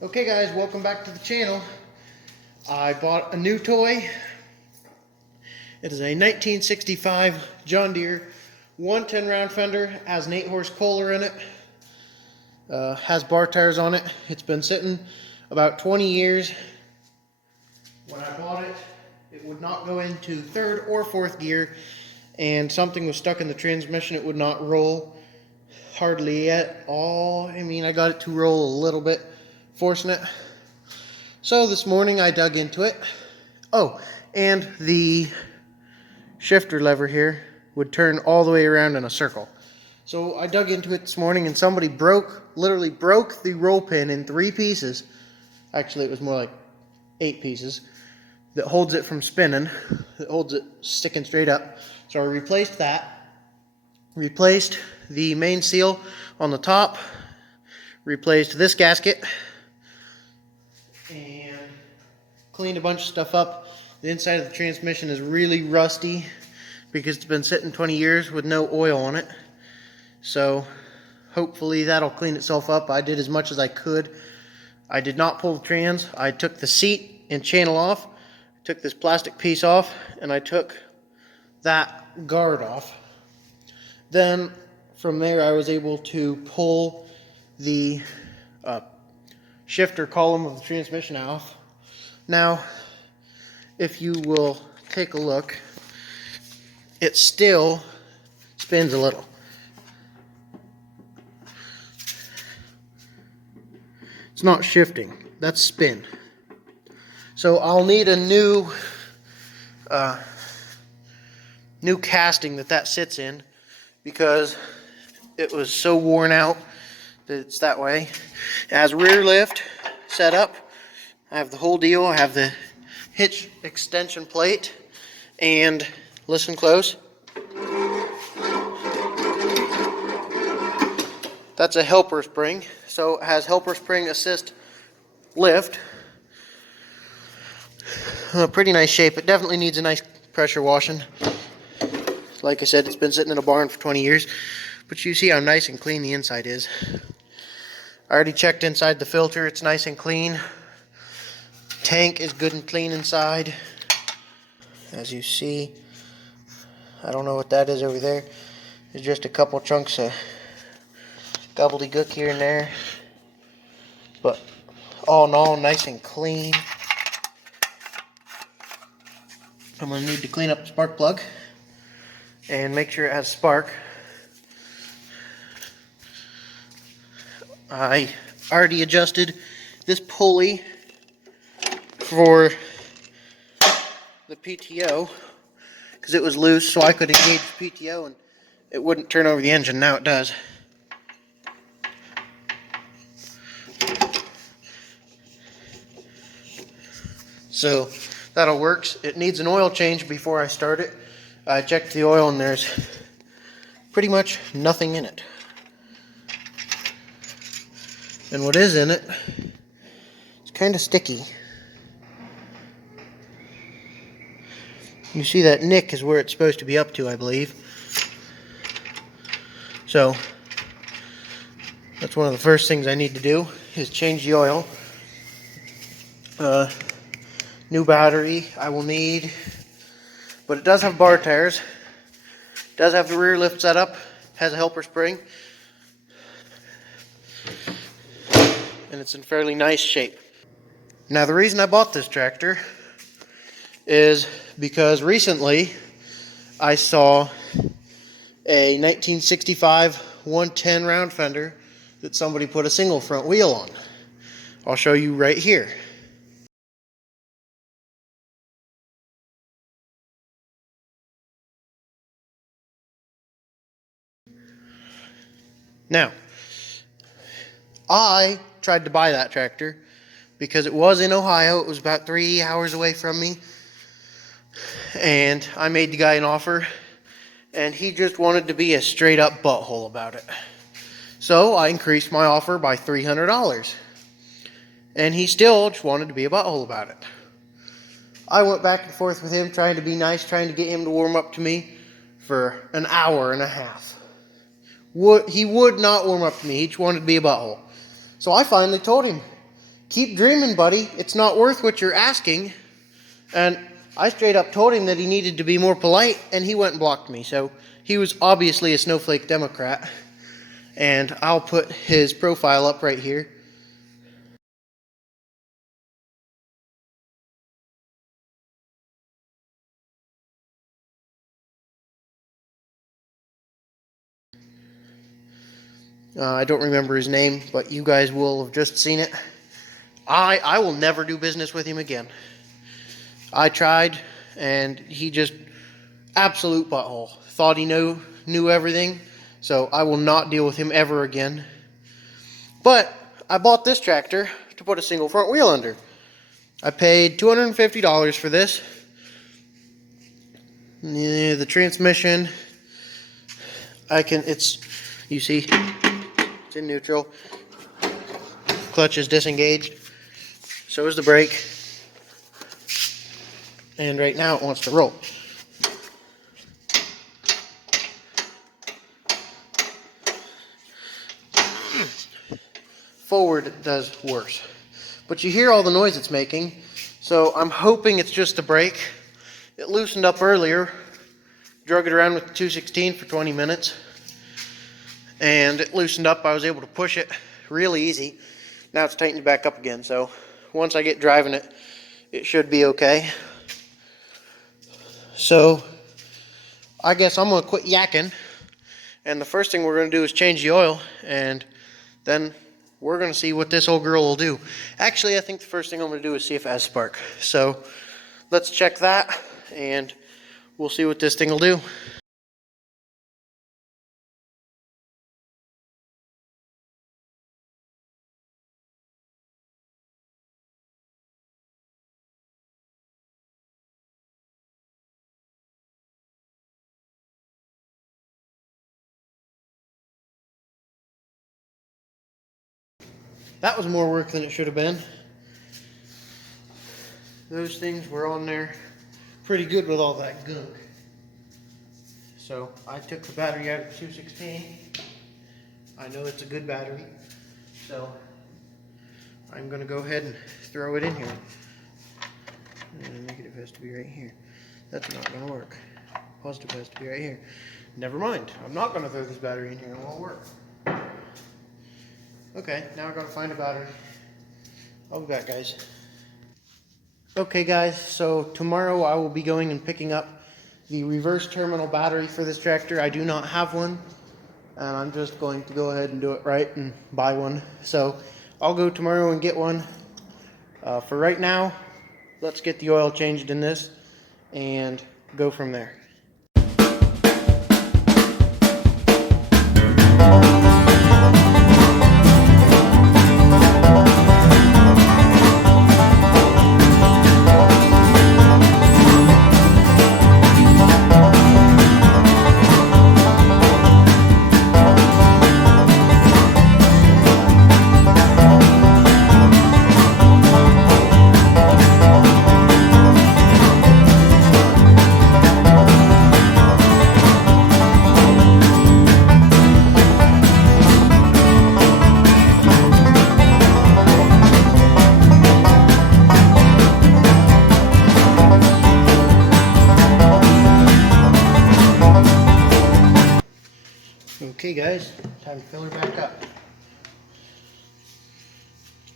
Okay guys, welcome back to the channel. I bought a new toy. It is a 1965 John Deere 110 round fender, has an 8-horse Kohler in it, has bar tires on it. It's been sitting about 20 years. When I bought it, it would not go into third or fourth gear, and something was stuck in the transmission. It would not roll hardly at all. I mean, I got it to roll a little bit, forcing it. So this morning I dug into it. Oh, and the shifter lever here would turn all the way around in a circle. So I dug into it this morning, and somebody literally broke the roll pin in 3 pieces. Actually, it was more like 8 pieces that holds it from spinning, that holds it sticking straight up. So I replaced that, replaced the main seal on the top, replaced this gasket, and cleaned a bunch of stuff up. The inside of the transmission is really rusty because it's been sitting 20 years with no oil on it. So hopefully that'll clean itself up. I did as much as I could. I did not pull the trans. I took the seat and channel off, took this plastic piece off, and I took that guard off. Then from there I was able to pull the shifter column of the transmission off. Now, if you will take a look, it still spins a little. It's not shifting, that's spin. So I'll need a new casting that sits in, because it was so worn out that it's that way. It has rear lift set up. I have the whole deal. I have the hitch extension plate, and listen close. That's a helper spring. So it has helper spring assist lift. Pretty nice shape. It definitely needs a nice pressure washing. Like I said, it's been sitting in a barn for 20 years, but you see how nice and clean the inside is. I already checked inside the filter. It's nice and clean. Tank is good and clean inside. As you see, I don't know what that is over there. There's just a couple chunks of gobbledygook here and there, but all in all, nice and clean. I'm going to need to clean up the spark plug and make sure it has spark. I already adjusted this pulley for the PTO because it was loose, so I could engage the PTO and it wouldn't turn over the engine. Now it does. So that all works. It needs an oil change before I start it. I checked the oil and there's pretty much nothing in it. And what is in it, it's kind of sticky. You see that nick is where it's supposed to be up to, I believe. So that's one of the first things I need to do, is change the oil. New battery I will need, but it does have bar tires. It does have the rear lift set up, has a helper spring, and it's in fairly nice shape. Now the reason I bought this tractor is because recently I saw a 1965 110 round fender that somebody put a single front wheel on. I'll show you right here. Now, I tried to buy that tractor because it was in Ohio. It was about 3 hours away from me. And I made the guy an offer, and he just wanted to be a straight up butthole about it. So I increased my offer by $300. And he still just wanted to be a butthole about it. I went back and forth with him, trying to be nice, trying to get him to warm up to me for an hour and a half. He would not warm up to me. He just wanted to be a butthole. So I finally told him, keep dreaming, buddy. It's not worth what you're asking. And I straight up told him that he needed to be more polite, and he went and blocked me. So he was obviously a snowflake Democrat. And I'll put his profile up right here. I don't remember his name, but you guys will have just seen it. I will never do business with him again. I tried, and he just absolute butthole. Thought he knew everything, so I will not deal with him ever again. But I bought this tractor to put a single front wheel under. I paid $250 for this. Yeah, the transmission, you see, it's in neutral. Clutch is disengaged. So is the brake. And right now it wants to roll. Forward it does worse. But you hear all the noise it's making, so I'm hoping it's just the brake. It loosened up earlier, drug it around with the 216 for 20 minutes, and it loosened up. I was able to push it really easy. Now it's tightened back up again, so once I get driving it, it should be okay. So I guess I'm going to quit yakking, and the first thing we're going to do is change the oil, and then we're going to see what this old girl will do. Actually, I think the first thing I'm going to do is see if it has spark. So let's check that, and we'll see what this thing will do. That was more work than it should have been. Those things were on there pretty good with all that gunk. So I took the battery out of the 216. I know it's a good battery. So I'm going to go ahead and throw it in here. And negative has to be right here. That's not going to work. Positive has to be right here. Never mind. I'm not going to throw this battery in here. It won't work. Okay, now I've got to find a battery. I'll be back, guys. Okay, guys, so tomorrow I will be going and picking up the reverse terminal battery for this tractor. I do not have one, and I'm just going to go ahead and do it right and buy one. So I'll go tomorrow and get one. For right now, let's get the oil changed in this and go from there. Okay guys, time to fill her back up.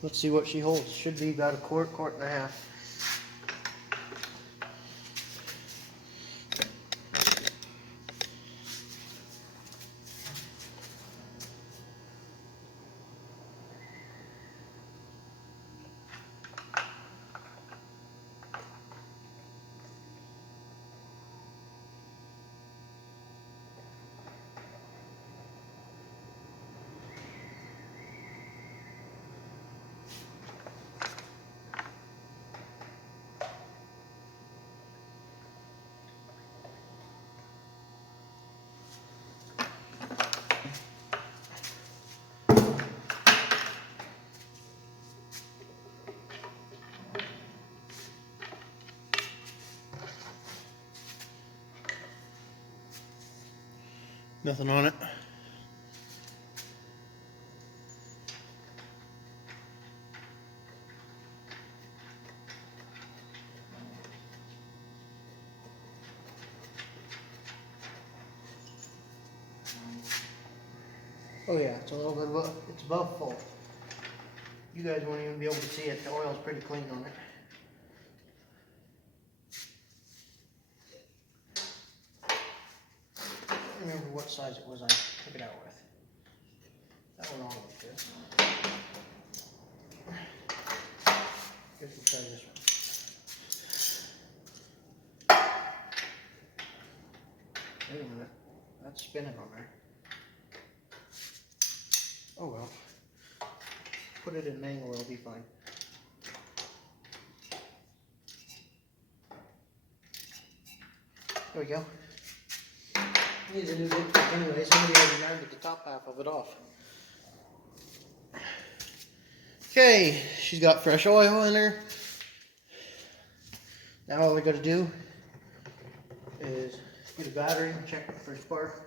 Let's see what she holds. Should be about a quart and a half. Nothing on it. Oh yeah, it's a little bit above, it's above full. You guys won't even be able to see it. The oil's pretty clean on it. I don't remember what size it was I took it out with. That one all like this. Guess we'll try this one. Wait a minute. That's spinning on there. Oh well. Put it in an angle, it'll be fine. There we go. Needs a new big pick anyway. Somebody already grinded the top half of it off. Okay, she's got fresh oil in her. Now all we got to do is get a battery and check the first spark.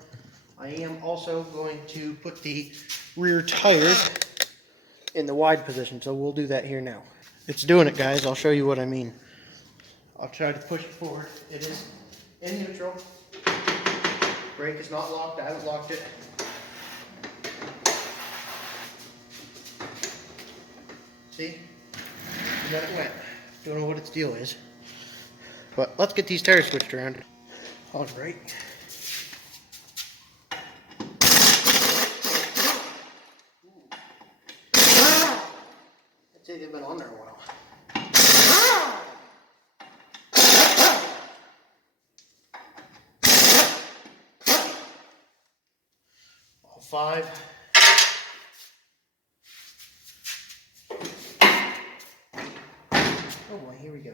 I am also going to put the rear tire in the wide position, so we'll do that here now. It's doing it, guys. I'll show you what I mean. I'll try to push it forward. It is in neutral. Brake is not locked. I haven't locked it. See? And then it went. Don't know what its deal is. But let's get these tires switched around. All right. I'd say they've been on there a while. All five. Oh boy, here we go.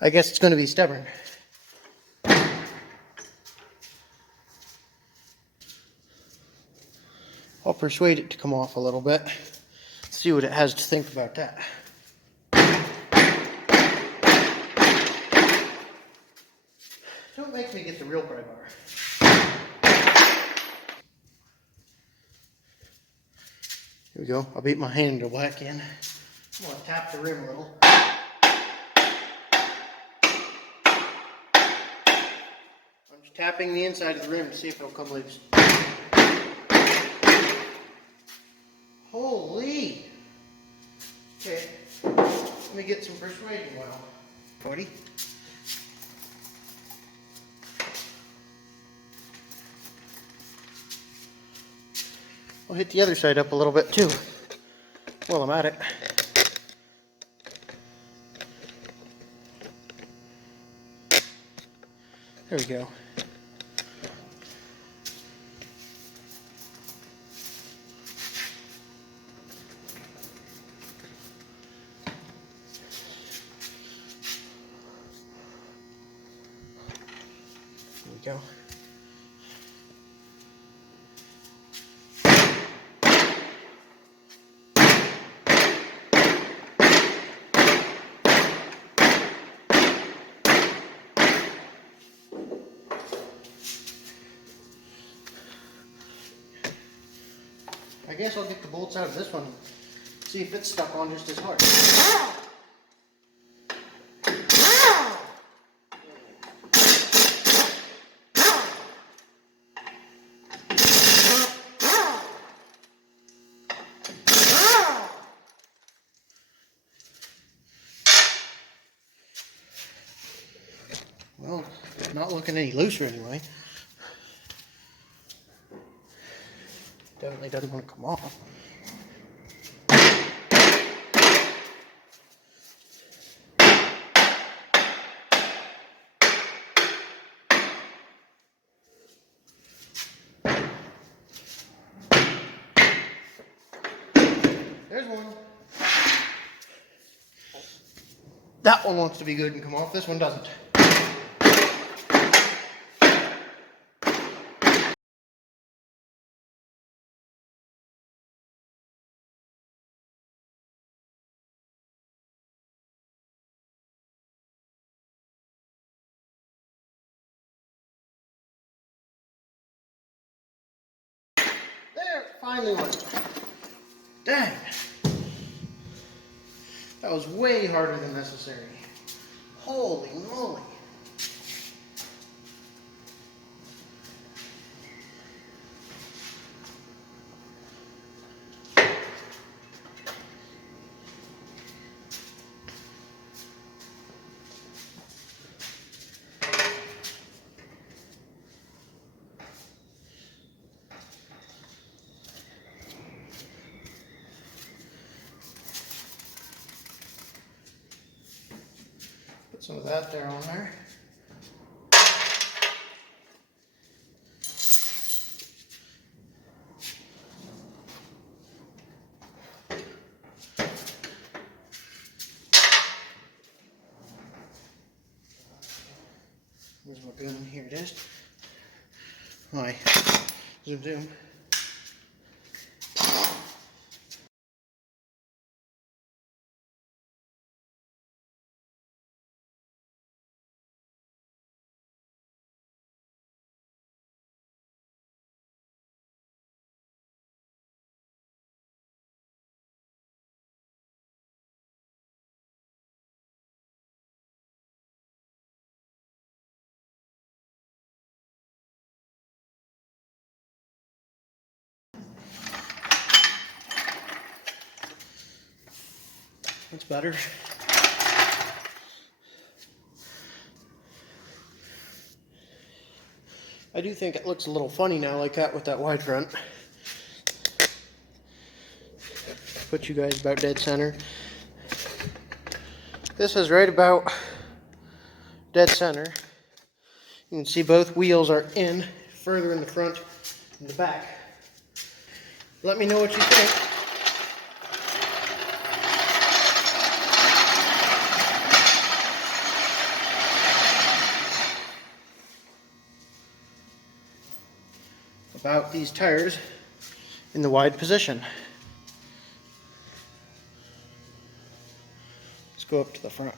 I guess it's going to be stubborn. I'll persuade it to come off a little bit. See what it has to think about that. Don't make me get the real pry bar. Here we go. I'll beat my hand to whack in. I'm going to tap the rim a little. I'm just tapping the inside of the rim to see if it'll come loose. Holy! Okay, let me get some persuading oil. 40. I'll hit the other side up a little bit too while I'm at it. There we go. There we go. I guess I'll get the bolts out of this one and see if it's stuck on just as hard. Well, not looking any looser anyway. Definitely doesn't want to come off. There's one. That one wants to be good and come off. This one doesn't. There, it finally went. Dang. That was way harder than necessary. Holy moly. Put some of that there on there. Where's my boom? Here it is. Hi. Zoom, zoom. That's better. I do think it looks a little funny now like that with that wide front. Put you guys about dead center. This is right about dead center. You can see both wheels are in, further in the front and the back. Let me know what you think. About these tires in the wide position. Let's go up to the front.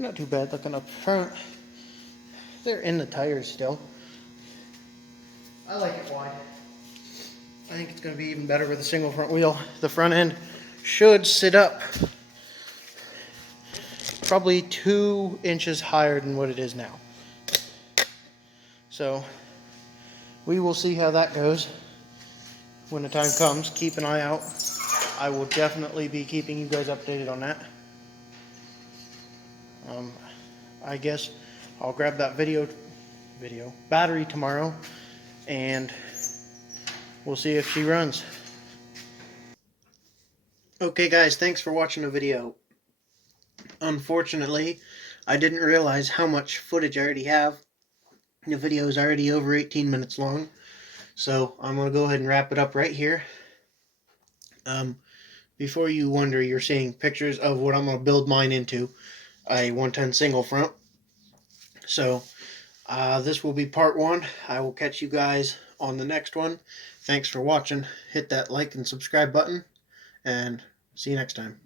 Not too bad looking up front. They're in the tires still. I like it wide. I think it's going to be even better with a single front wheel. The front end should sit up probably 2 inches higher than what it is now. So we will see how that goes when the time comes. Keep an eye out. I will definitely be keeping you guys updated on that. I guess I'll grab that battery tomorrow and we'll see if she runs. Okay guys, thanks for watching the video. Unfortunately, I didn't realize how much footage I already have. The video is already over 18 minutes long, so I'm going to go ahead and wrap it up right here. Before you wonder, you're seeing pictures of what I'm going to build mine into, a 110 single front. So this will be part 1. I will catch you guys on the next one. Thanks for watching. Hit that like and subscribe button, and see you next time.